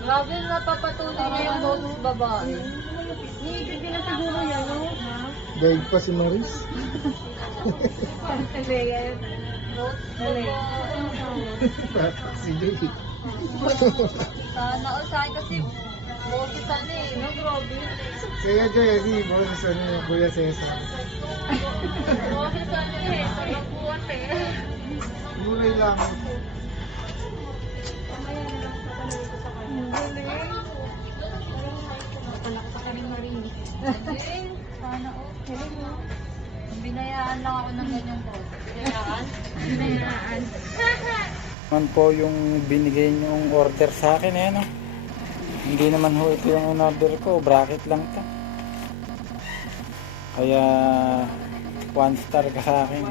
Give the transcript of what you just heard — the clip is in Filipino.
Grabe, napapatuloy na yung boses babae. Hindi na siguro yan, no? Daig pa si Maris. Talaga yun. Si Jay. Sana all sa akin kasi boses ano eh. No, grabe. Kaya Jay, di boses ano yung Kuya Cesar. Boses ano eh. Parang buwan eh. Gulay lang. Sana okay. Binayaan lang ako ng ganyang boses. Binayaan? Man po yung binigay niyong order sa akin eh, no? Hindi naman ho ito yung order ko, bracket lang to. Kaya 1 star ka sa akin.